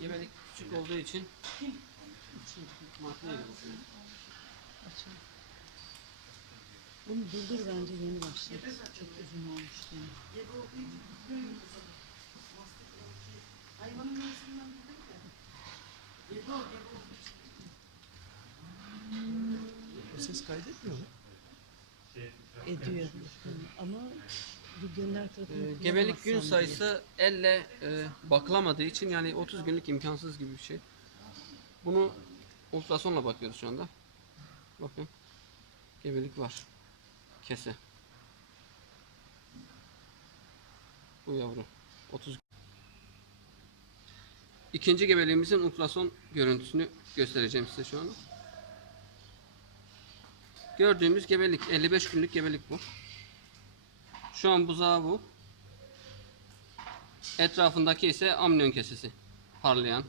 Gebelik küçük olduğu için makineye bakıyorum. Bunu durdur bence yeni başladı. Çok uzun olmuş yani. O ses kaydetmiyor mu? Ediyor. Ama Ee, gebelik gün sayısı elle e, bakılamadığı için yani 30 günlük imkansız gibi bir şey. Bunu ultrasonla bakıyoruz şu anda. Bakın. Gebelik var. Kese. Bu yavru. 30 İkinci gebeliğimizin ultrason görüntüsünü göstereceğim size şu an. Gördüğümüz gebelik 55 günlük gebelik bu. Şu an buzağı bu. Etrafındaki ise amniyon kesesi. Parlayan.